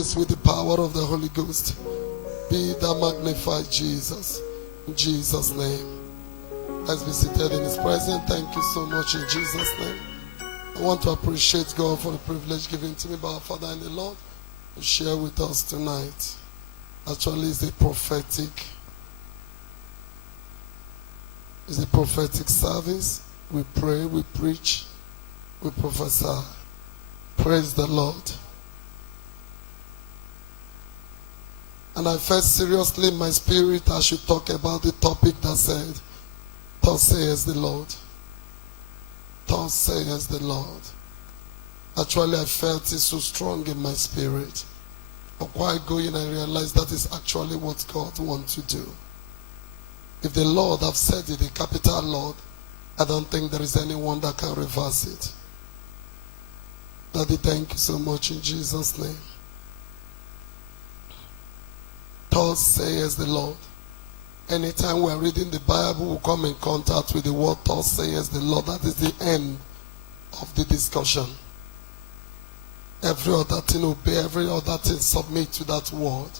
place with the power of the Holy Ghost. Be thou magnified, Jesus. In Jesus' name. Let's be seated in His presence. Thank you so much in Jesus' name. I want to appreciate God for the privilege given to me by our Father in the Lord to share with us tonight. Actually, it's a prophetic service. We pray, we preach, we prophesy. Praise the Lord. And I felt seriously in my spirit I should talk about the topic that said, thus says the Lord. Thus says the Lord. Actually, I felt it so strong in my spirit. But while going, I realized that is actually what God wants to do. If the Lord have said it, the capital Lord, I don't think there is anyone that can reverse it. Daddy, thank you so much in Jesus' name. Thus says the Lord. Anytime we're reading the Bible, we come in contact with the word thus says the Lord. That is the end of the discussion. Every other thing obey, every other thing submit to that word.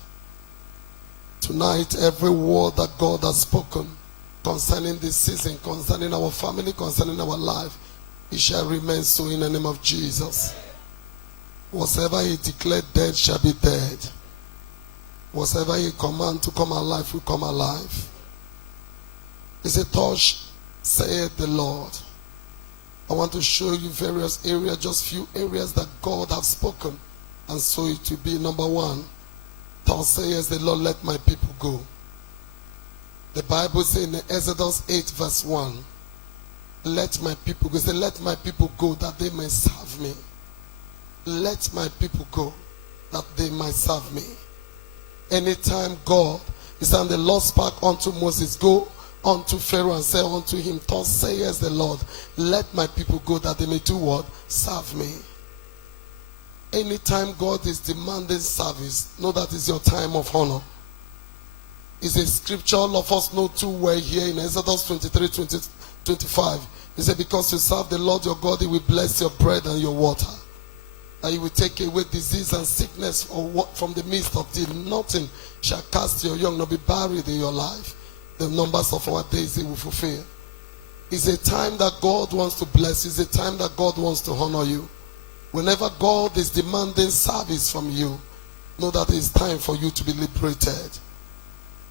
Tonight, every word that God has spoken concerning this season, concerning our family, concerning our life, it shall remain so in the name of Jesus. Whatever He declared dead shall be dead. Whatever He command to come alive will come alive. It's a touch, saith the Lord. I want to show you various areas, just few areas that God has spoken, and so it will be. Number one, thus says the Lord, let my people go. The Bible says in Exodus 8 verse 1, let my people go. It says, let my people go that they may serve me. Let my people go that they might serve me. Anytime God is on the Lord spake unto Moses, go unto Pharaoh and say unto him, thus says the Lord, let my people go that they may do what? Serve me. Anytime God is demanding service, know that is your time of honor. It's a scripture all of us know too well here in Exodus 23:25. He said, because you serve the Lord your God, He will bless your bread and your water. And He will take away disease and sickness from the midst of thee. Nothing shall cast your young, nor be buried in your life. The numbers of our days He will fulfill. It's a time that God wants to bless. It's a time that God wants to honor you. Whenever God is demanding service from you, know that it's time for you to be liberated.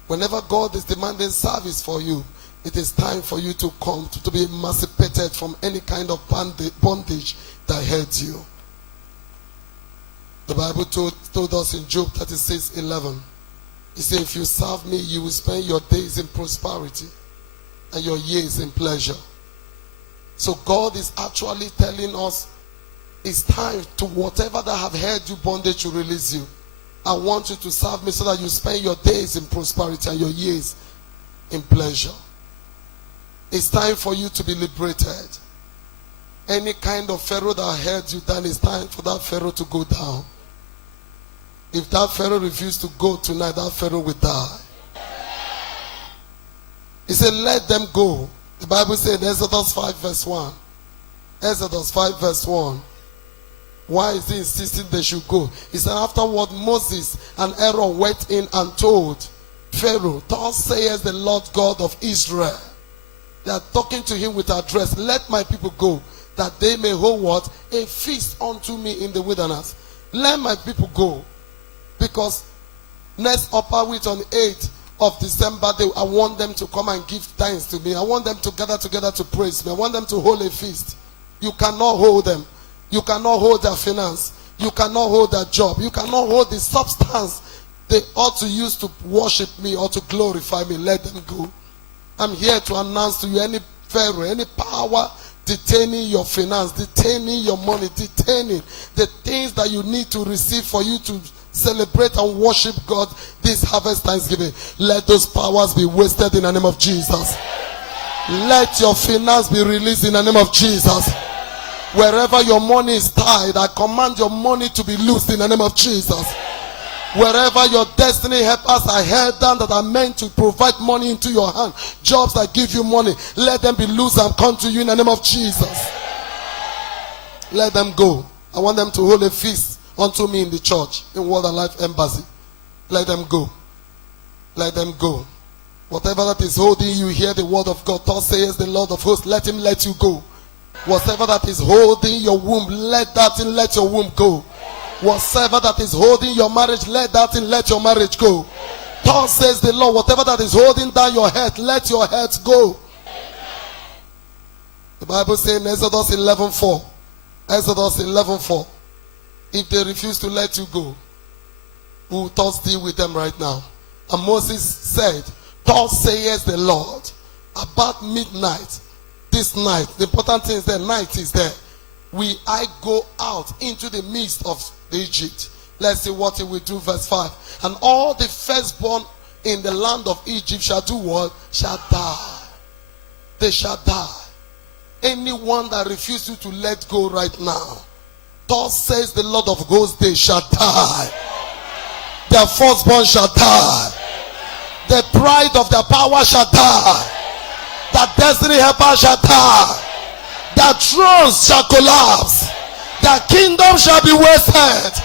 Whenever God is demanding service for you, it is time for you to come to be emancipated from any kind of bondage that hurts you. The Bible told us in Job 36:11. He said, if you serve me, you will spend your days in prosperity and your years in pleasure. So God is actually telling us it's time to whatever that have held you bondage to release you. I want you to serve me so that you spend your days in prosperity and your years in pleasure. It's time for you to be liberated. Any kind of Pharaoh that held you down, it's time for that Pharaoh to go down. If that Pharaoh refused to go tonight, that Pharaoh will die. He said, let them go. The Bible said in Exodus 5 verse 1. Exodus 5 verse 1. Why is He insisting they should go? He said, afterward Moses and Aaron went in and told Pharaoh, thus says the Lord God of Israel. They are talking to him with address. Let my people go, that they may hold what? A feast unto me in the wilderness. Let my people go. Because next upper week on 8th of December, I want them to come and give thanks to me. I want them to gather together to praise me. I want them to hold a feast. You cannot hold them. You cannot hold their finance. You cannot hold their job. You cannot hold the substance they ought to use to worship me or to glorify me. Let them go. I'm here to announce to you, any Pharaoh, any power detaining your finance, detaining your money, detaining the things that you need to receive for you to celebrate and worship God this harvest Thanksgiving. Let those powers be wasted in the name of Jesus. Let your finance be released in the name of Jesus. Wherever your money is tied, I command your money to be loosed in the name of Jesus. Wherever your destiny helpers are held down that are meant to provide money into your hand, jobs that give you money, let them be loose and come to you in the name of Jesus. Let them go. I want them to hold a feast unto me in the church, in Word and Life Embassy. Let them go. Let them go. Whatever that is holding you, hear the word of God. Thus says the Lord of hosts, let him let you go. Whatever that is holding your womb, let that thing let your womb go. Whatever that is holding your marriage, let that thing let your marriage go. Thus says the Lord, whatever that is holding down your head, let your head go. The Bible says in Exodus 11:4, Exodus 11:4, if they refuse to let you go, we will thus deal with them right now. And Moses said, thus says the Lord, about midnight, this night, the important thing is that night is there. I go out into the midst of Egypt. Let's see what he will do, verse 5. And all the firstborn in the land of Egypt shall do what? Shall die. They shall die. Anyone that refuses to let go right now, thus says the Lord of hosts, they shall die. Their firstborn shall die. The pride of their power shall die. Their destiny helper shall die. Their thrones shall collapse. Their kingdom shall be wasted.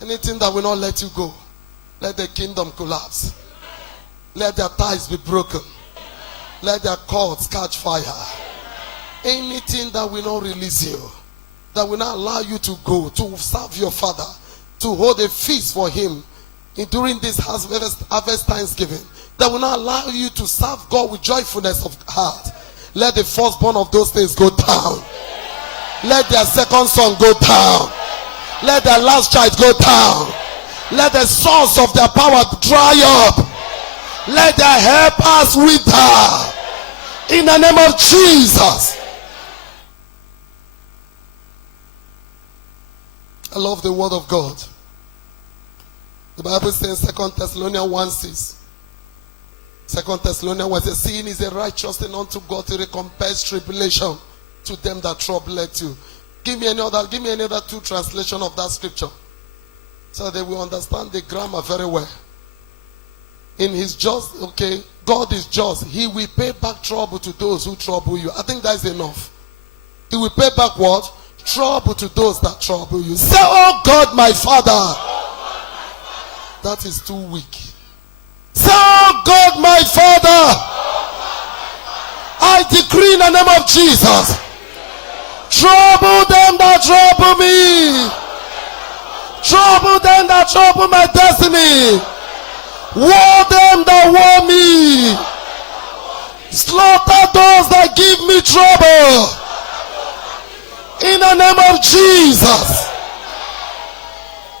Anything that will not let you go, let the kingdom collapse. Let their ties be broken. Let their cords catch fire. Anything that will not release you, that will not allow you to go, to serve your Father, to hold a feast for him during this harvest Thanksgiving, that will not allow you to serve God with joyfulness of heart, let the firstborn of those things go down. Let their second son go down. Let their last child go down. Let the source of their power dry up. Let their helpers wither. In the name of Jesus. I love the word of God. The Bible says 2 Thessalonians 1:6. 2 Thessalonians 1 says, seeing is a righteous thing unto God to recompense tribulation to them that troubleth you. Give me any other two translation of that scripture, so they will understand the grammar very well. In his just, okay, God is just. He will pay back trouble to those who trouble you. I think that's enough. He will pay back what? Trouble to those that trouble you. Say, oh God, my Father. That is too weak. Say, oh God, my Father. I decree in the name of Jesus. Trouble them that trouble me. Trouble them that trouble my destiny. War them that war me. Slaughter those that give me trouble. In the name of Jesus.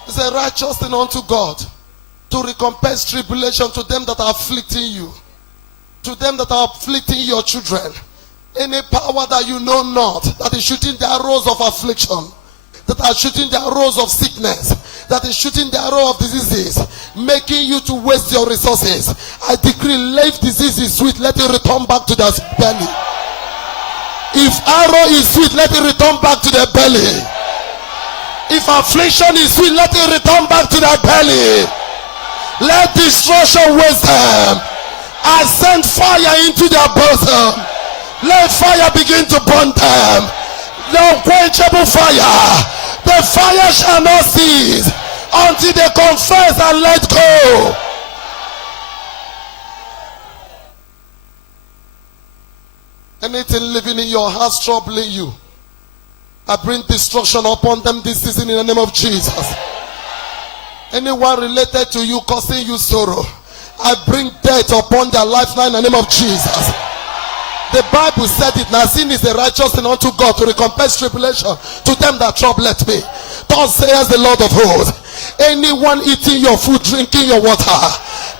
It's a righteous thing unto God to recompense tribulation to them that are afflicting you, to them that are afflicting your children. Any power that you know not, that is shooting the arrows of affliction, that are shooting the arrows of sickness, that is shooting the arrow of diseases, making you to waste your resources. I decree, if disease is sweet, let it return back to their belly. If arrow is sweet, let it return back to their belly. If affliction is sweet, let it return back to their belly. Let destruction waste them. I send fire into their bosom. Let fire begin to burn them. The unquenchable fire. The fire shall not cease until they confess and let go. Anything living in your house troubling you, I bring destruction upon them this season in the name of Jesus. Anyone related to you causing you sorrow, I bring death upon their life now in the name of Jesus. The Bible said it, now sin is a righteous thing unto God to recompense tribulation to them that troubleth me. Thus says the Lord of hosts. Anyone eating your food, drinking your water,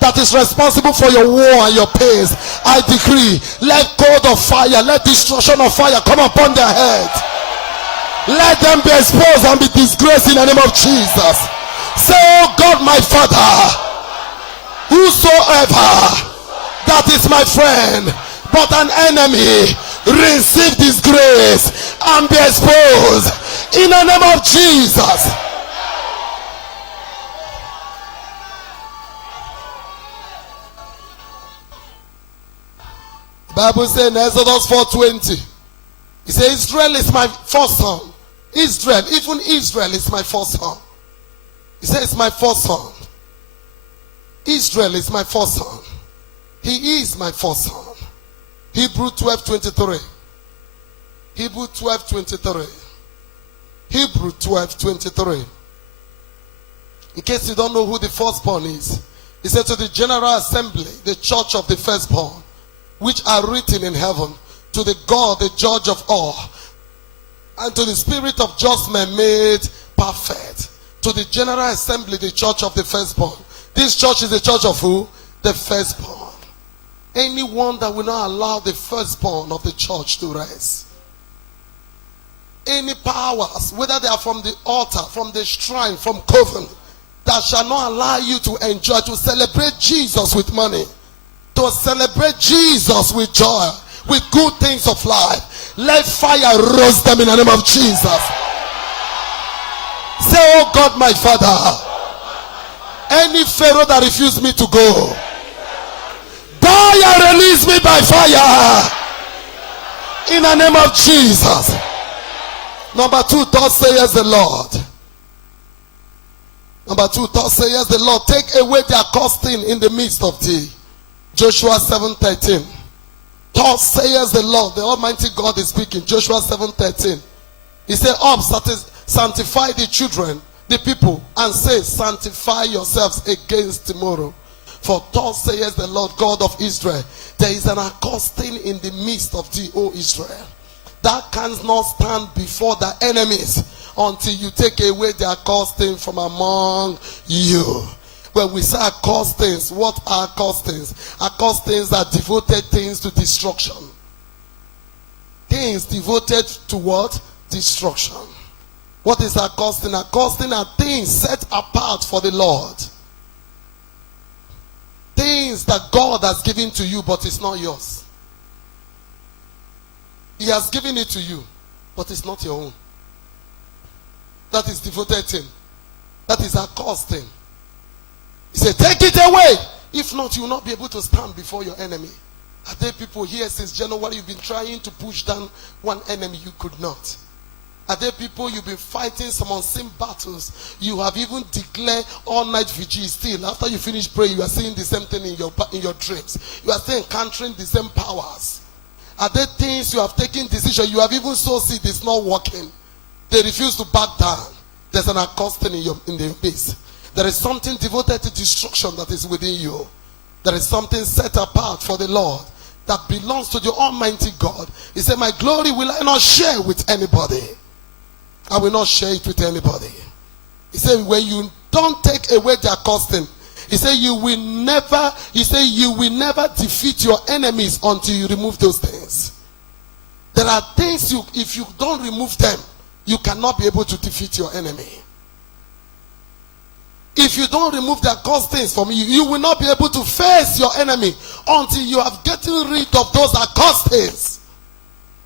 that is responsible for your war and your pains, I decree, let cold of fire, let destruction of fire come upon their heads. Let them be exposed and be disgraced in the name of Jesus. Say, oh God, my Father, whosoever that is my friend but an enemy, receive disgrace and be exposed in the name of Jesus. The Bible says in Exodus 4:20, it says, Israel is my first son, Israel, even Israel is my first son. He says, my first son. Israel is my first son. He is my first son. Hebrew 12:23. Hebrew 12:23. Hebrew 12:23. In case you don't know who the firstborn is, he said, to the general assembly, the church of the firstborn, which are written in heaven, to the God, the judge of all, and to the spirit of just men made perfect. To the general assembly, the church of the firstborn. This church is the church of who? The firstborn. Anyone that will not allow the firstborn of the church to rest. Any powers, whether they are from the altar, from the shrine, from coven, that shall not allow you to enjoy, to celebrate Jesus with money, to celebrate Jesus with joy, with good things of life. Let fire roast them in the name of Jesus. Say, oh God, my Father, any Pharaoh that refused me to go, die and release me by fire in the name of Jesus. Number 2, thus says the Lord. Number 2, thus says the Lord, take away their costing in the midst of thee. Joshua 7:13. Thus says the Lord, the Almighty God is speaking. Joshua 7:13. He said, up, sanctify the children, the people, and say, sanctify yourselves against tomorrow. For thus says the Lord God of Israel, there is an accosting in the midst of thee, O Israel, that cannot stand before the enemies until you take away their costing from among you. When we say accostings, what are accostings? Accostings are devoted things to destruction. Things devoted to what? Destruction. What is accosting? Accosting are things set apart for the Lord. Things that God has given to you, but it's not yours. He has given it to you, but it's not your own. That is devoted thing. That is accosting. He said, take it away. If not, you will not be able to stand before your enemy. Are there people here since January you've been trying to push down one enemy, you could not? Are there people you've been fighting some unseen battles? You have even declared all night vigil still. After you finish praying, you are seeing the same thing in your dreams. You are still encountering the same powers. Are there things you have taken decision? You have even so seed it's not working. They refuse to back down. There's an accosting in your base. There is something devoted to destruction that is within you. There is something set apart for the Lord that belongs to the Almighty God. He said, my glory will I not share with anybody. I will not share it with anybody. He said, when you don't take away their costing, he said, you will never defeat your enemies until you remove those things. There are things if you don't remove them, you cannot be able to defeat your enemy. If you don't remove their costings from you, you will not be able to face your enemy until you have gotten rid of those costings.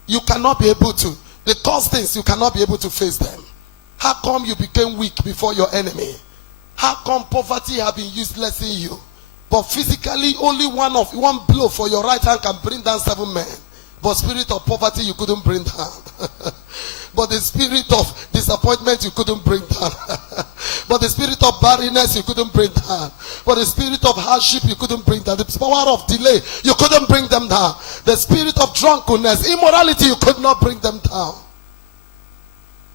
You cannot be able to. The costings, you cannot be able to face them. How come you became weak before your enemy? How come poverty have been useless in you? But physically, only one blow for your right hand can bring down 7 men. But spirit of poverty, you couldn't bring down. But the spirit of disappointment, you couldn't bring down. But the spirit of barrenness, you couldn't bring down. But the spirit of hardship, you couldn't bring down. The power of delay, you couldn't bring them down. The spirit of drunkenness, immorality, you could not bring them down.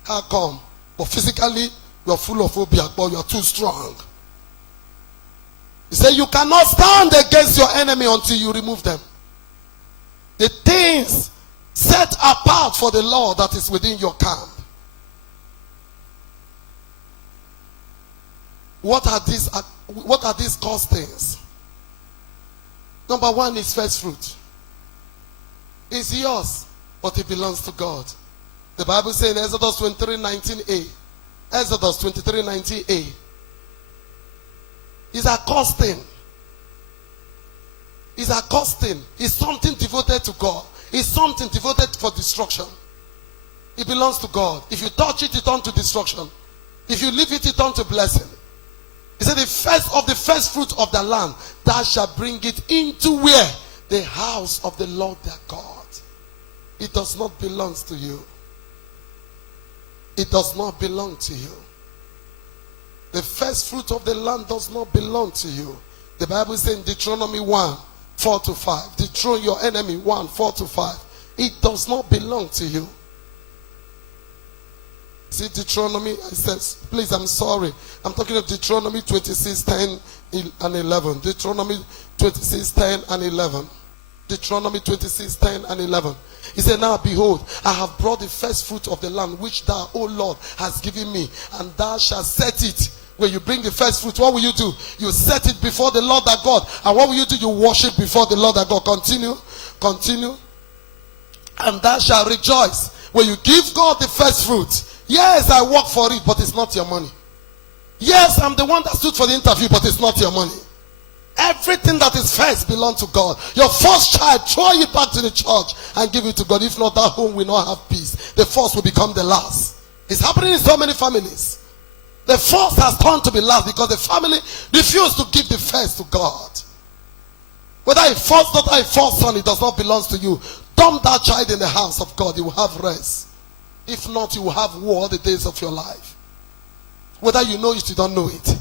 How come? But physically, you are full of phobia, but you are too strong. He said, you cannot stand against your enemy until you remove them. The things set apart for the Lord that is within your camp. What are these costings? Number 1 is first fruit. It's yours, but it belongs to God. The Bible says in Exodus 23:19a. Exodus 23:19a. It's a costing. It's a costing. It's something devoted to God. It's something devoted for destruction. It belongs to God. If you touch it, it turns to destruction. If you leave it, it turns to blessing. He said, the first fruit of the land, thou shalt bring it into where? The house of the Lord their God. It does not belong to you. it does not belong to you. The first fruit of the land does not belong to you. The Bible says in Deuteronomy 1, 4-5. Dethrone your enemy, 1, 4-5. It does not belong to you. See Deuteronomy, it says, please, I'm sorry. I'm talking of Deuteronomy 26, 10 and 11. Deuteronomy 26, 10 and 11. Deuteronomy 26, 10 and 11. He said, now behold, I have brought the first fruit of the land which thou, O Lord, hast given me, and thou shalt set it. When you bring the first fruit, what will you do? You set it before the Lord thy God. And what will you do? You worship before the Lord thy God. Continue. Continue. And thou shalt rejoice when you give God the first fruit. Yes, I work for it, but it's not your money. Yes, I'm the one that stood for the interview, but it's not your money. Everything that is first belongs to God. Your first child, throw it back to the church and give it to God. If not, that home will not have peace. The first will become the last. It's happening in so many families. The first has turned to be last because the family refused to give the first to God. Whether a first daughter, a first son, it does not belong to you. Dump that child in the house of God. You will have rest. If not, you will have war all the days of your life. Whether you know it, you don't know it.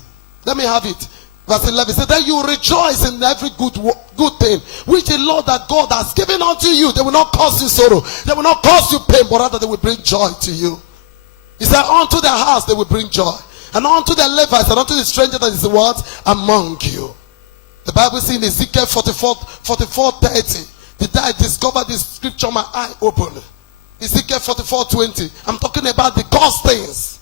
Let me have it. Verse 11 says, then you rejoice in every good thing which the Lord that God has given unto you. They will not cause you sorrow. They will not cause you pain, but rather they will bring joy to you. He said, unto their house they will bring joy. And unto the Levites and unto the stranger that is the what? Among you. The Bible says in Ezekiel 44:30. Did I discover this scripture? My eye opened. Ezekiel 44:20. I'm talking about the cursed things.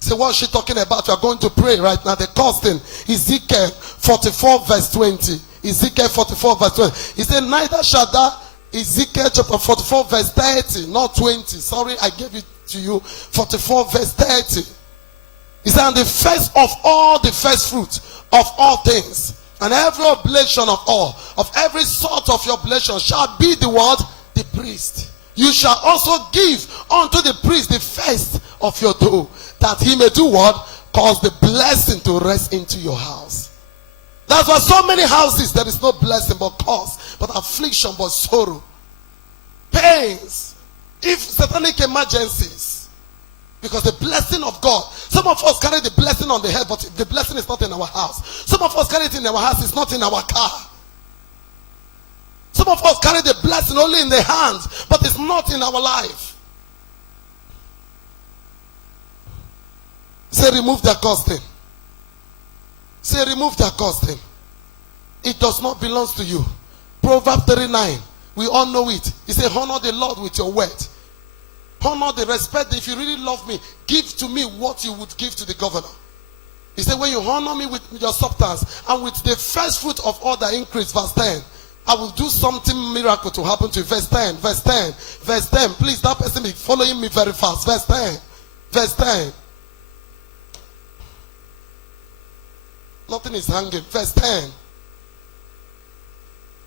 So what is she talking about? We are going to pray right now. The cursed thing. Ezekiel 44:20. Ezekiel 44:20. He said, neither shall thou, Ezekiel chapter 44:30, not 20. Sorry, I gave it to you. 44:30. He said, and the first of all, the first fruit of all things, and every oblation of all, of every sort of your oblation shall be the word, the priest. You shall also give unto the priest the first of your dough, that he may do what? Cause the blessing to rest into your house. That's why so many houses there is no blessing but curse, but affliction, but sorrow, pains, if satanic emergencies. Because the blessing of God, some of us carry the blessing on the head, but the blessing is not in our house. Some of us carry it in our house, it's not in our car. Some of us carry the blessing only in the hands, but it's not in our life. Say, remove that costing. Say, remove that costing. It does not belong to you. Proverbs 39, we all know it. He said, honor the Lord with your word. Honor the respect. If you really love me, give to me what you would give to the governor. He said, when you honor me with your substance and with the first fruit of all that increase, verse 10, I will do something miracle to happen to you. Verse 10, verse 10, verse 10. Please, that person be following me very fast. Verse 10, verse 10. Nothing is hanging. Verse 10.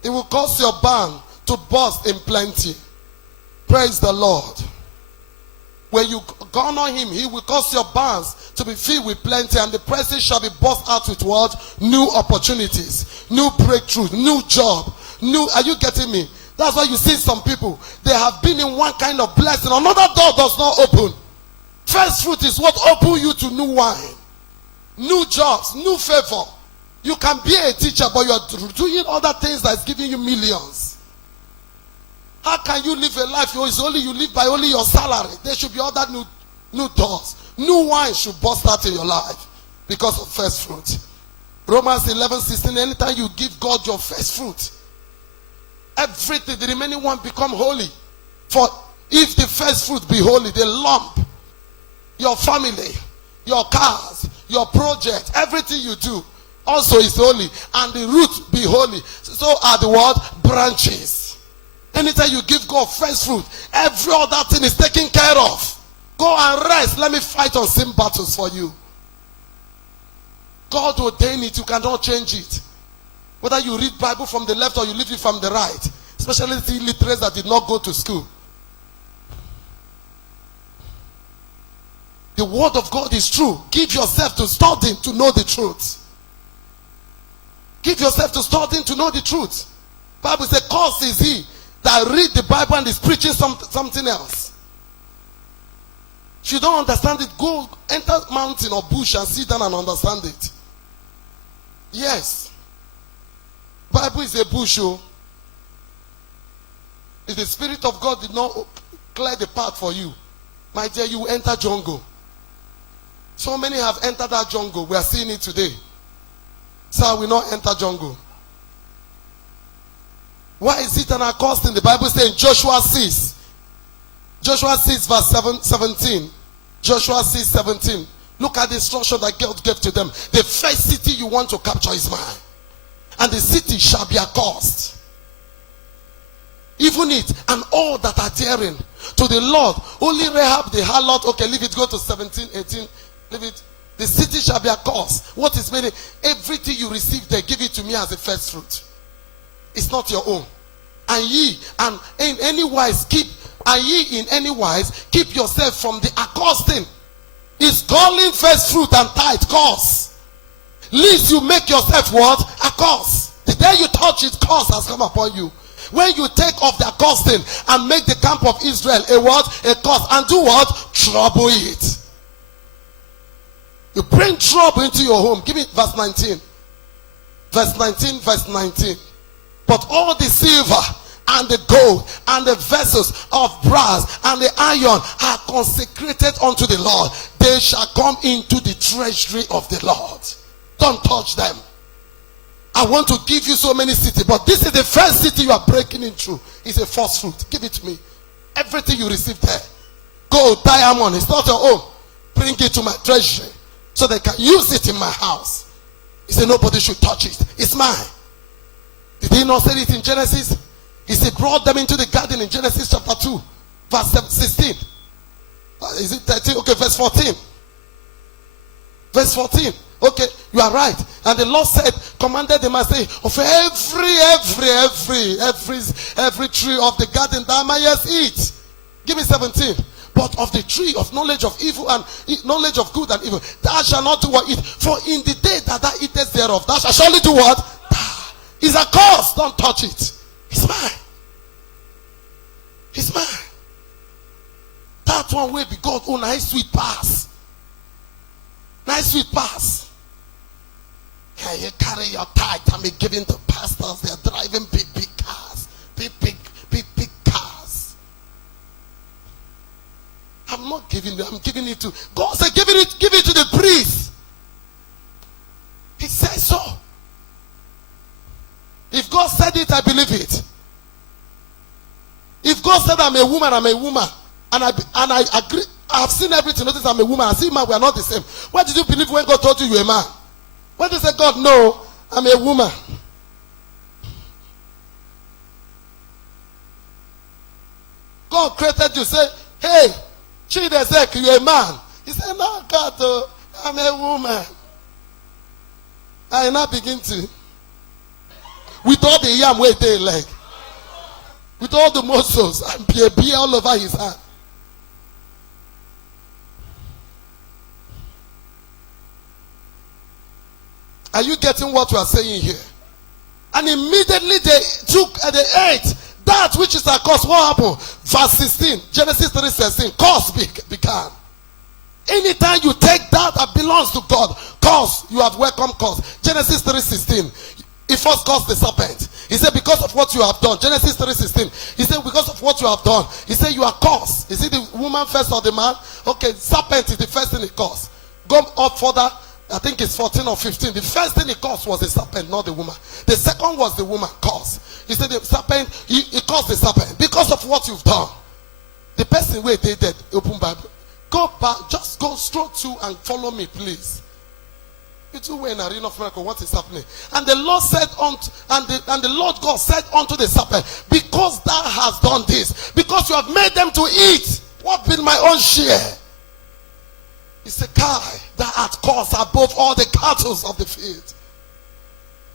It will cause your barn to burst in plenty. Praise the Lord. When you honor him, he will cause your barns to be filled with plenty, and the presses shall be burst out with what? New opportunities, new breakthroughs, new job, new. Are you getting me? That's why you see some people, they have been in one kind of blessing, another door does not open. First fruit is what opens you to new wine, new jobs, new favor. You can be a teacher, but you are doing other things that's giving you millions. How can you live a life you live by only your salary? There should be other new doors. New wine should burst out in your life because of first fruit. Romans 11:16. Anytime you give God your first fruit, everything, the remaining one become holy. For if the first fruit be holy, the lump, your family, your cars, your project, everything you do also is holy, and the root be holy. So are the word branches. Anytime you give God first fruit, every other thing is taken care of. Go and rest. Let me fight unseen battles for you. God ordained it. You cannot change it. Whether you read Bible from the left or you read it from the right. Especially the illiterates that did not go to school. The word of God is true. Give yourself to studying to know the truth. Give yourself to studying to know the truth. Bible says, cursed is he that read the Bible and is preaching something else. If you don't understand it, go enter mountain or bush and sit down and understand it. Yes. Bible is a bush. Oh. If the Spirit of God did not clear the path for you, my dear, you will enter jungle. So many have entered that jungle. We are seeing it today. So I will not enter jungle. Why is it an accosting? The Bible says in Joshua 6. Joshua 6 verse 17. Joshua 6, 17. Look at the instruction that God gave to them. The first city you want to capture is mine. And the city shall be accursed. Even it and all that are daring to the Lord. Only Rahab the harlot. Okay, leave it. Go to 17, 18. Leave it. The city shall be accursed. What is meaning? Everything you receive there, give it to me as a first fruit. It's not your own. And ye, and in any wise keep, and ye in any wise keep yourself from the accosting. It's calling first fruit and tithe curse. Least you make yourself what? A curse. The day you touch it, curse has come upon you. When you take off the accosting and make the camp of Israel a what? A curse. And do what? Trouble it. You bring trouble into your home. Give it verse 19. Verse 19, verse 19. But all the silver and the gold and the vessels of brass and the iron are consecrated unto the Lord. They shall come into the treasury of the Lord. Don't touch them. I want to give you so many cities, but this is the first city you are breaking into. It's a first fruit. Give it to me. Everything you receive there. Gold, diamond, it's not your own. Bring it to my treasury so they can use it in my house. He said nobody should touch it. It's mine. Did he not say it in Genesis? He said brought them into the garden in Genesis chapter 2 verse 16. Is it 13? Okay, verse 14. Verse 14. Okay, you are right. And the Lord said, commanded them and say, of every tree of the garden thou mayest eat. Give me 17. But of the tree of knowledge of evil and knowledge of good and evil, thou shalt not do or eat. For in the day that thou eatest thereof, thou shalt surely do what? It's a curse. Don't touch it. It's mine. It's mine. That one will be God. Oh, nice sweet pass. Nice sweet pass. Can you carry your tithe and be giving to pastors? They are driving big cars. Big cars. I'm not giving it. I'm giving it to God. Said, give it to the priest. He says so. If God said it, I believe it. If God said I'm a woman, I'm a woman. And I agree. I've seen everything. Notice I'm a woman. I see man, we are not the same. Why did you believe when God told you you're a man? When did you say, God, no, I'm a woman? God created you. Say, hey, Chidezek, you're a man. He said, no, God, I'm a woman. I now begin to. With all the yam where they like. With all the muscles and beer all over his hand. Are you getting what we are saying here? And immediately they took and they ate that which is a curse. What happened? Verse 16, Genesis 3:16. Curse began. Anytime you take that belongs to God, curse, you have welcomed curse. Genesis 3:16. He first cursed the serpent. He said, because of what you have done. Genesis 3:16. He said, because of what you have done. He said, you are cursed. Is it the woman first or the man? Okay, serpent is the first thing he cursed. Go up further. I think it's 14 or 15. The first thing he caused was the serpent, not the woman. The second was the woman caused. He said the serpent, he caused the serpent because of what you've done. The person where they did, open Bible. Go back, just go straight to and follow me, please. You two were in the arena of miracle. What is happening? And the Lord said and the Lord God said unto the serpent, because thou hast done this, because you have made them to eat, what will my own share? He said, Kai, thou art cursed above all the cattle of the field.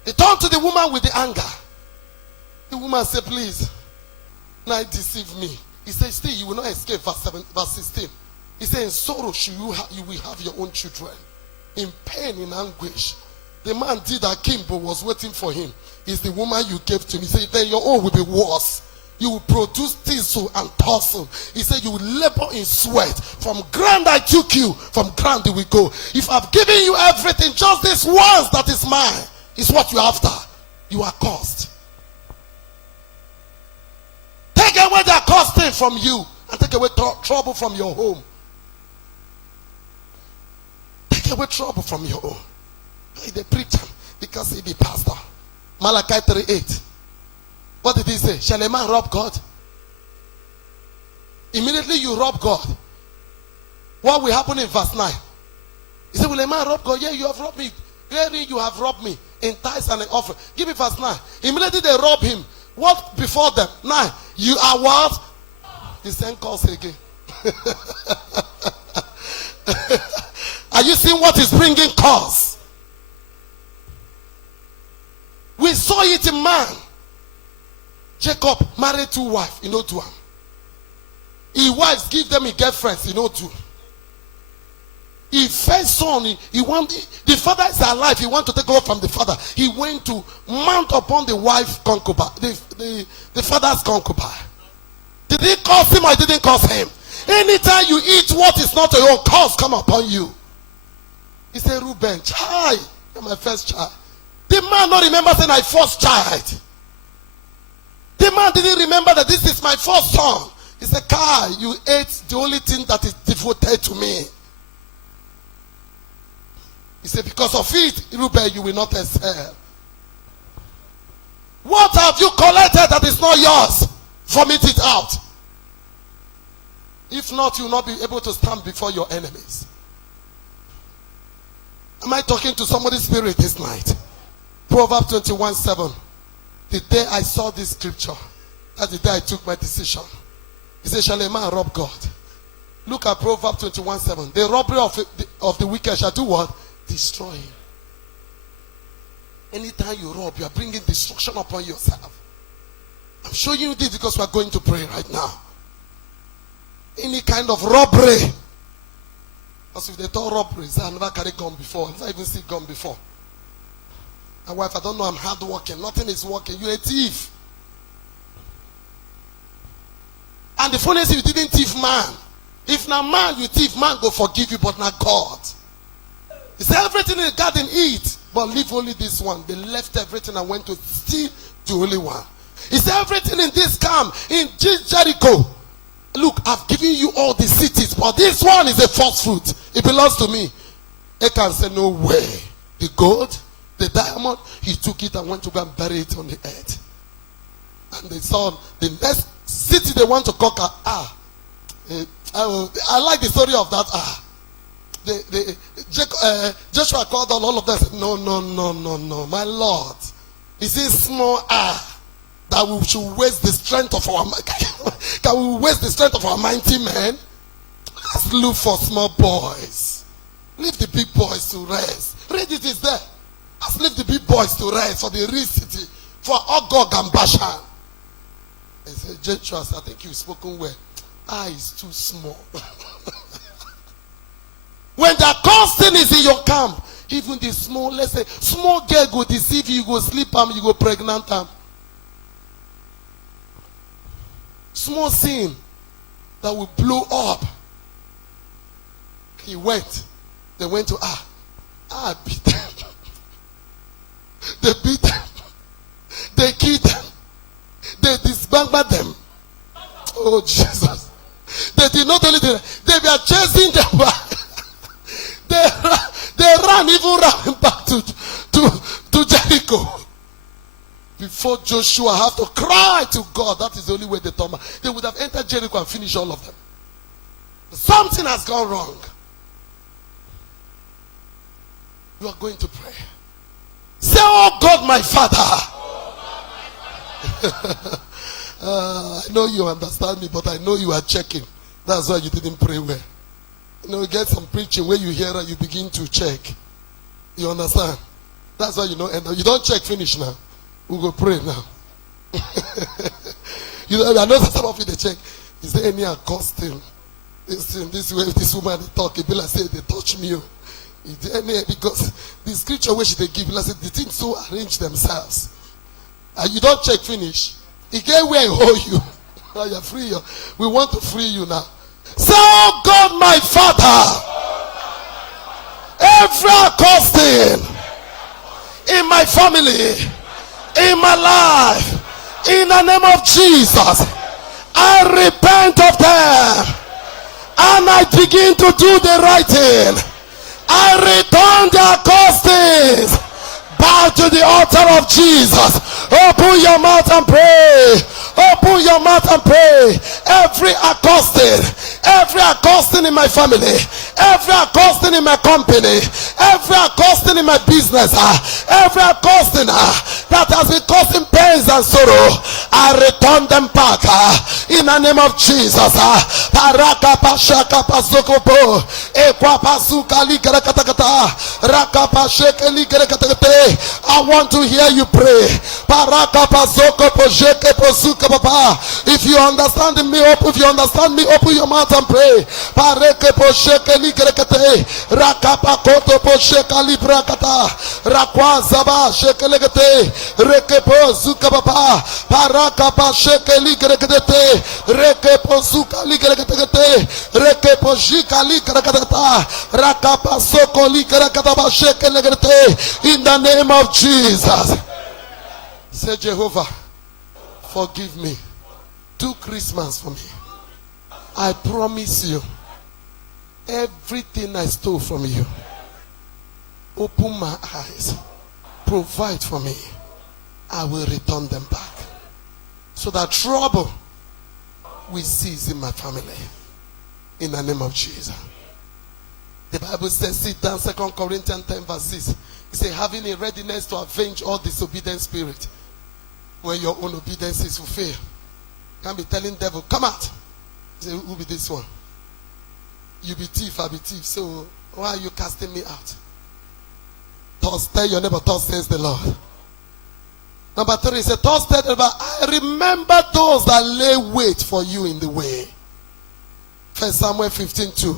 He turned to the woman with the anger. The woman said, please, now deceive me. He said, still you will not escape. Verse 16. He said, in sorrow you will have your own children. In pain, in anguish. The man did that king, but was waiting for him. It's the woman you gave to me. He said, then your own will be worse. You will produce thistle and tussle. He said you will labor in sweat. From ground I took you, from ground you will go. If I've given you everything, just this once that is mine, is what you're after. You are cursed. Take away the accursed thing from you, and take away trouble from your home. Take away trouble from your home. He the preacher because he be pastor. Malachi 3:8. What did he say? Shall a man rob God? Immediately you rob God. What will happen in verse 9? He said, will a man rob God? Yeah, you have robbed me. Clearly you have robbed me in tithes and in offering. Give me verse 9. Immediately they rob him. What before them? 9. You are what? The same calls again. Are you seeing what is bringing cause? We saw it in man. Jacob married 2 wives, you know, 2. His wives give them his girlfriends, you know, 2. His first son, he wanted, the father is alive, he wanted to take over from the father. He went to mount upon the wife concubine, the father's concubine. Did it cause him or it didn't cause him? Anytime you eat what is not your own, cause come upon you. He said, Reuben, child, you're my first child. The man not remember saying, my first child. The man didn't remember that this is my first son. He said, Kai, you ate the only thing that is devoted to me. He said, because of it, Reuben, you will not excel. What have you collected that is not yours? Vomit it out. If not, you will not be able to stand before your enemies. Am I talking to somebody's spirit this night? Proverbs 21:7. The day I saw this scripture, that's the day I took my decision. He said, shall a man rob God? Look at Proverbs 21:7. The robbery of the wicked shall do what? Destroy him. Anytime you rob, you are bringing destruction upon yourself. I'm showing you this because we are going to pray right now. Any kind of robbery. Because if they thought robbery, I never carried gun before. I never even see gun before. My wife, I don't know, I'm hard working. Nothing is working. You're a thief. And the funny is, you didn't thief man. If now man you thief, man go forgive you, but not God. He said everything in the garden eat, but leave only this one. They left everything and went to steal the only one. He said everything in this camp, in Jericho. Look, I've given you all the cities, but this one is a false fruit. It belongs to me. Achan said, no way. The gold, the diamond, he took it and went to go and bury it on the earth. And they saw the next city they want to conquer. I like the story of that. Joshua called on all of them and said, no, my Lord. He says small that we should waste the strength of our can we waste the strength of our mighty men? Let's look for small boys. Leave the big boys to rest. Read it is there. Let's leave the big boys to rest for the real city, for Ogog and Bashan. He said, Joshua, I think you've spoken well. Is too small. When the constant is in your camp, even the small, let's say, small girl go deceive you, go sleep you go pregnant small sin that will blow up. He went. They went to beat them. They beat them. They killed them. They disbanded them. Oh Jesus. They did not only do that, they were chasing them back. They ran back to Jericho. Before Joshua have to cry to God, that is the only way they would have entered Jericho and finished all of them. Something has gone wrong. You are going to pray. Say, oh God, my Father. I know you understand me, but I know you are checking. That's why you didn't pray well. You get some preaching where you hear and you begin to check. You understand? That's why you know. And you don't check, finish now. We'll go pray now. I know some of you they check. Is there any accosting? This way, this woman they talk. It be like say they touch me. Is there any, because the scripture which they give, like say the things so arrange themselves. And you don't check, finish. He gave where he hold you. Now you're free. We want to free you now. So, oh God, my Father, every accosting in my family, in my life, in the name of Jesus, I repent of them and I begin to do the right thing. I return their costings back to the altar of Jesus. Open your mouth and pray. Open your mouth and pray. Every accosting in my family, every accosting in my company, every accosting in my business, every accosting that has been causing pains and sorrow, I return them back in the name of Jesus. I want to hear you pray. If you understand me, if you understand me, open your mouth and pray. In the name of Jesus. Say, Jehovah, forgive me. Do Christmas for me. I promise you, everything I stole from you, open my eyes, provide for me. I will return them back, so that trouble will cease in my family. In the name of Jesus. The Bible says, sit down, 2 Corinthians 10 verse 6. It says, having a readiness to avenge all disobedient spirit when your own obedience is fulfilled. Can't be telling devil, come out. Say, who be this one? You be thief, I be thief. So why are you casting me out? Thus tell your neighbor, thus says the Lord. Number 3, he said, thus tell the neighbor, I remember those that lay wait for you in the way. 1 Samuel 15:2.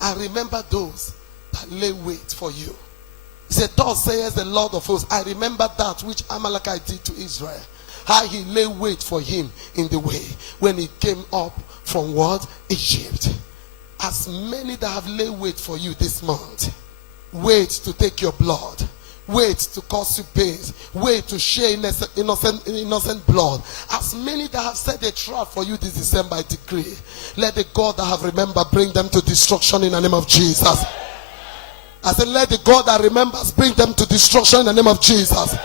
I remember those that lay wait for you. He said, thus says the Lord of hosts, I remember that which Amalekite did to Israel. How he lay wait for him in the way when he came up from what? Egypt. As many that have laid wait for you this month, wait to take your blood, wait to cause you pains, wait to share innocent blood. As many that have set a trap for you this December, I decree, let the God that have remembered bring them to destruction in the name of Jesus. I said, let the God that remembers bring them to destruction in the name of Jesus.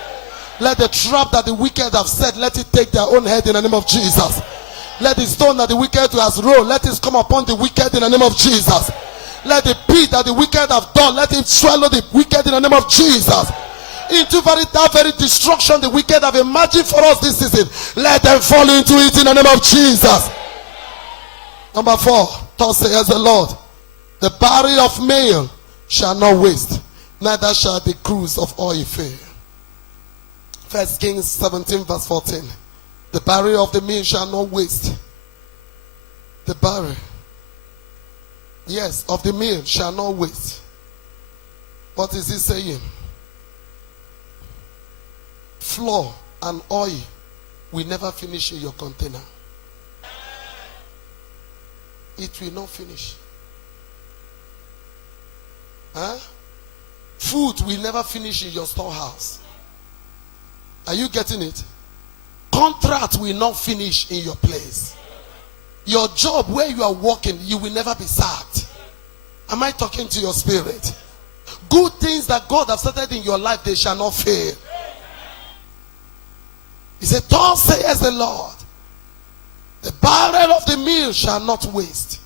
Let the trap that the wicked have set, let it take their own head in the name of Jesus. Let the stone that the wicked has rolled, let it come upon the wicked in the name of Jesus. Let the pit that the wicked have done, let it swallow the wicked in the name of Jesus. Into that very destruction the wicked have imagined for us this season, let them fall into it in the name of Jesus. Number 4, thus says the Lord, the barrel of meal shall not waste, neither shall the cruse of oil fail. 1 Kings 17 verse 14. The barrel of the meal shall not waste. The barrel, yes, of the meal shall not waste. What is he saying? Flour and oil will never finish in your container. It will not finish. Food will never finish in your storehouse. Are you getting it? Contract will not finish in your place. Your job where you are working, you will never be sacked. Am I talking to your spirit? Good things that God has started in your life, they shall not fail. He said, thus says the Lord, the barrel of the meal shall not waste,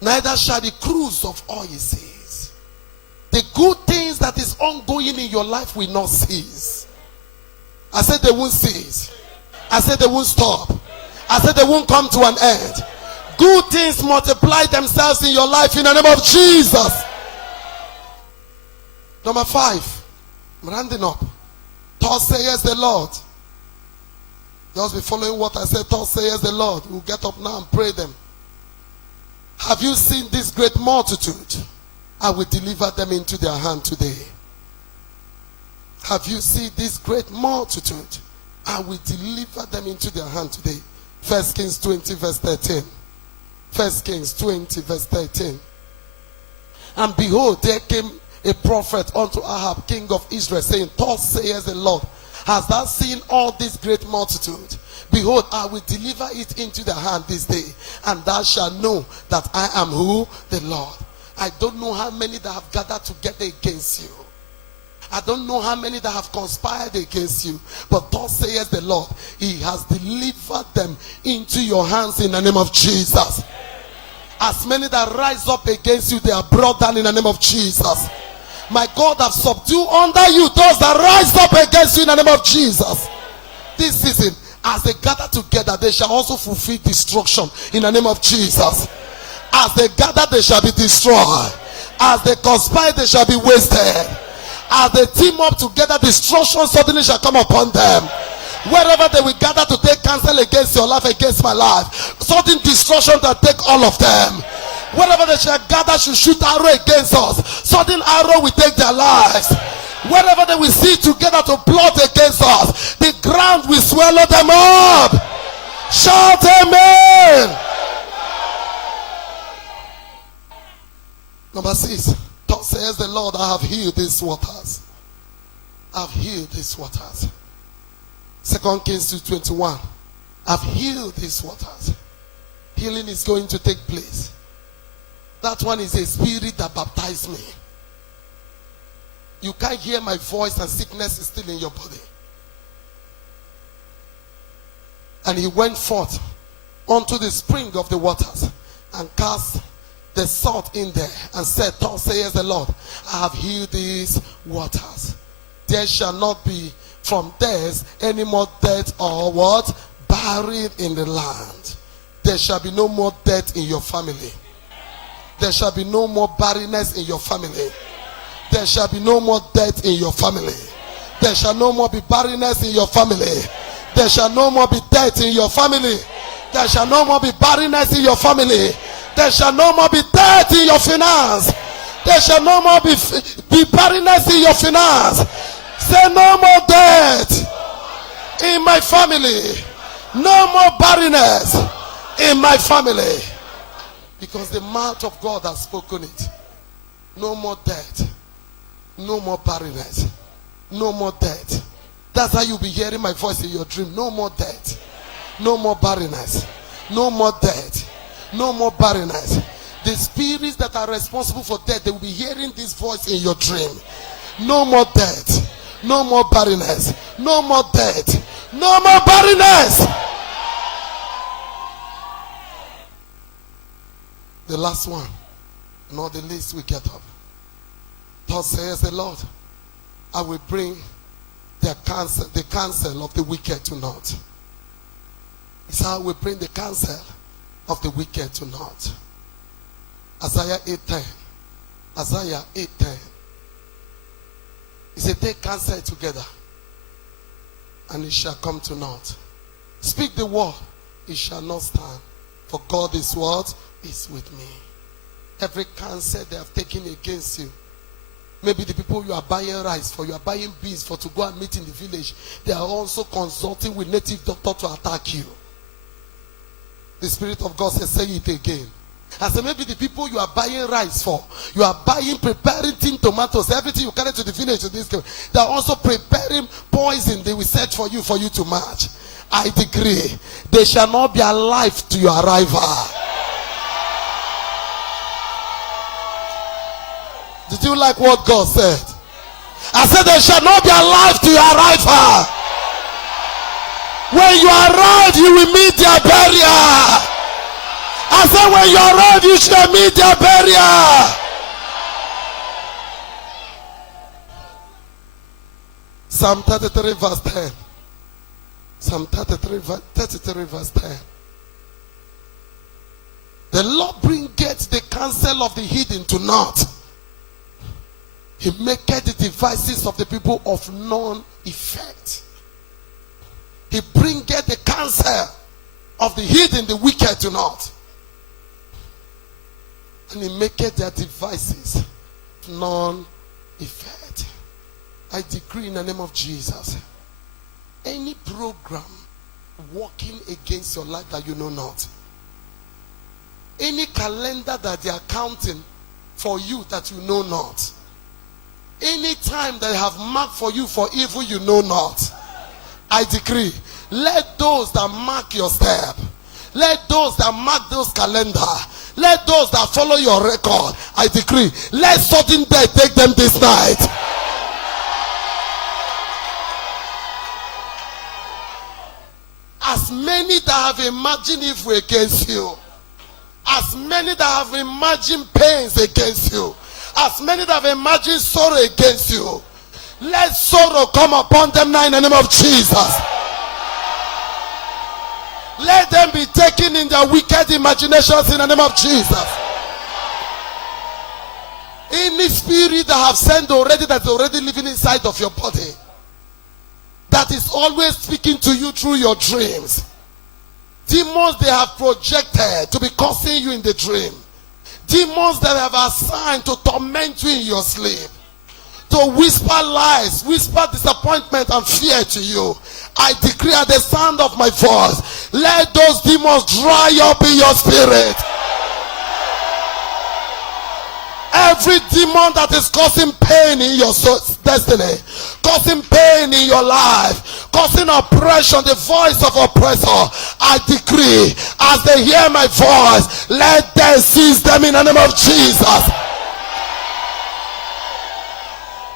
neither shall the cruse of oil cease. The good things that is ongoing in your life will not cease. I said they won't cease. I said they won't stop. I said they won't come to an end. Good things multiply themselves in your life in the name of Jesus. Number 5, I'm rounding up. Thus says the Lord. Just be following what I said. Thus says the Lord. We'll get up now and pray them. Have you seen this great multitude? I will deliver them into their hand today. Have you seen this great multitude? I will deliver them into their hand today. 1 Kings 20 verse 13. 1 Kings 20 verse 13. And behold, there came a prophet unto Ahab, king of Israel, saying, thus says the Lord, hast thou seen all this great multitude? Behold, I will deliver it into their hand this day, and thou shalt know that I am who? The Lord. I don't know how many that have gathered together against you. I don't know how many that have conspired against you. But thus says the Lord, he has delivered them into your hands in the name of Jesus. As many that rise up against you, they are brought down in the name of Jesus. My God have subdued under you those that rise up against you in the name of Jesus. This season, as they gather together, they shall also fulfill destruction in the name of Jesus. As they gather, they shall be destroyed. As they conspire, they shall be wasted. As they team up together, destruction suddenly shall come upon them. Wherever they will gather to take counsel against your life, against my life, sudden destruction that take all of them. Wherever they shall gather to shoot arrow against us, sudden arrow will take their lives. Wherever they will see together to plot against us, the ground will swallow them up. Shout amen. Number 6. Thus says the Lord, I have healed these waters. I have healed these waters. 2 Kings 2:21. I've healed these waters. Healing is going to take place. That one is a spirit that baptized me. You can't hear my voice and sickness is still in your body. And he went forth unto the spring of the waters and cast the salt in there and said, thus says the Lord, I have healed these waters. There shall not be from thence any more death or what? Buried in the land. There shall be no more death in your family. There shall be no more barrenness in your family. There shall be no more death in your family. There shall no more be barrenness in your family. There shall no more be death in your family. There shall no more be barrenness in your family. There shall no more be death in your finance. There shall no more be barrenness in your finance. Say no more death in my family. No more barrenness in my family. Because the mouth of God has spoken it. No more death. No more barrenness. No more death. That's how you'll be hearing my voice in your dream. No more death. No more barrenness. No more death. No more barrenness. The spirits that are responsible for death, they will be hearing this voice in your dream. No more death. No more barrenness. No more death. No more barrenness. The last one, not the least, we get up. Thus says the Lord, I will bring the counsel of the wicked to naught. It's how we bring the counsel of the wicked to naught. Isaiah 8:10. Isaiah 8:10. He said, take counsel together, and it shall come to naught. Speak the word, it shall not stand. For God is what? Is with me. Every counsel they have taken against you. Maybe the people you are buying rice for, you are buying beans for to go and meet in the village. They are also consulting with native doctor to attack you. The Spirit of God says, say it again. I said, maybe the people you are buying rice for, you are buying, preparing tin tomatoes, everything you carry to the village to this, they are also preparing poison they will set for you to match. I decree, they shall not be alive to your arrival. Did you like what God said? I said they shall not be alive to your arrival. When you arrive, you will meet their burial. I said when you arrive, you shall meet their burial. Psalm 33 verse 10. Psalm 33 verse 10. The Lord bringeth the counsel of the hidden to naught. He maketh the devices of the people of none effect. He bringeth the counsel of the hidden, the wicked to naught. And he maketh their devices none effect. I decree in the name of Jesus, any program working against your life that you know not, any calendar that they are counting for you that you know not, any time they have marked for you for evil you know not, I decree, let those that mark your step, let those that mark those calendar, let those that follow your record, I decree, let sudden death take them this night. As many that have imagined evil against you, as many that have imagined pains against you, as many that have imagined sorrow against you, let sorrow come upon them now in the name of Jesus. Let them be taken in their wicked imaginations in the name of Jesus. Any spirit that have sent already, that's already living inside of your body, that is always speaking to you through your dreams, demons they have projected to be causing you in the dream, demons that have assigned to torment you in your sleep, to whisper lies, whisper disappointment and fear to you, I decree at the sound of my voice, let those demons dry up in your spirit. Every demon that is causing pain in your destiny, causing pain in your life, causing oppression, the voice of oppressor, I decree, as they hear my voice, let them seize them in the name of Jesus.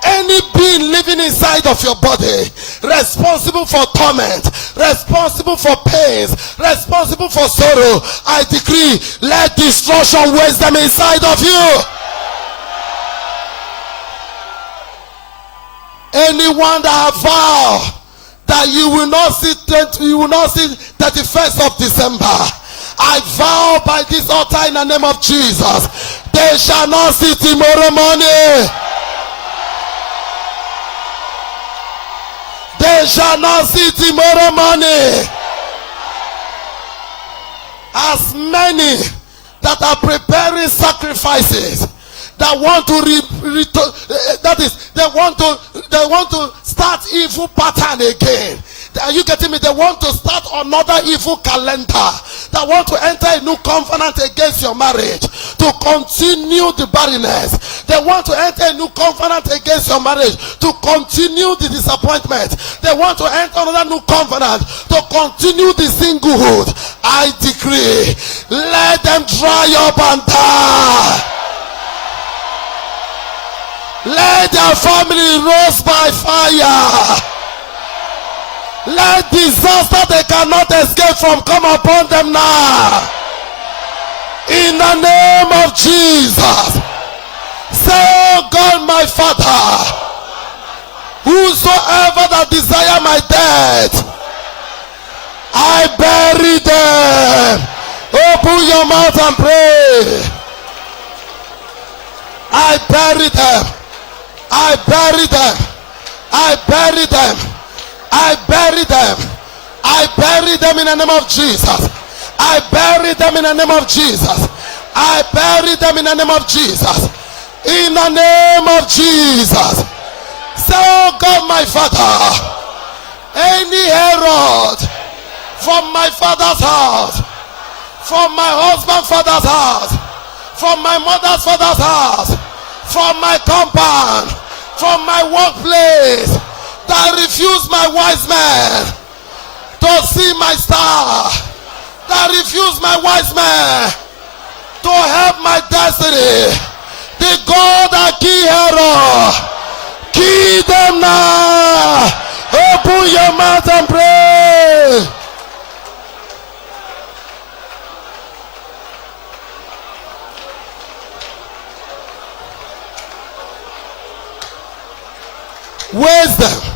Any being living inside of your body, responsible for torment, responsible for pains, responsible for sorrow, I decree, let destruction waste them inside of you. Anyone that have vowed that you will not see 31st of December, I vow by this altar in the name of Jesus, they shall not see tomorrow morning. They shall not see tomorrow morning. As many that are preparing sacrifices, that want to they want to start evil pattern again. Are you getting me? They want to start another evil calendar. That want to enter a new covenant against your marriage, to continue the barrenness. They want to enter a new covenant against your marriage, to continue the disappointment. They want to enter another new covenant to continue the singlehood. I decree, let them dry up and die. Let their family roast by fire. Let disaster they cannot escape from come upon them now. In the name of Jesus. Say, oh God, my Father, whosoever that desire my death, I bury them. Open your mouth and pray. I bury them. I bury them. I bury them. I bury them. I bury them in the name of Jesus. I bury them in the name of Jesus. I bury them in the name of Jesus. In the name of Jesus. Say, oh God, my Father, any herald from my father's house, from my husband's father's house, from my mother's father's house, from my compound, from my workplace, that refuse my wise man to see my star, that refuse my wise man to help my destiny, the God that key hero, key them now. Open your mouth and pray. Wisdom.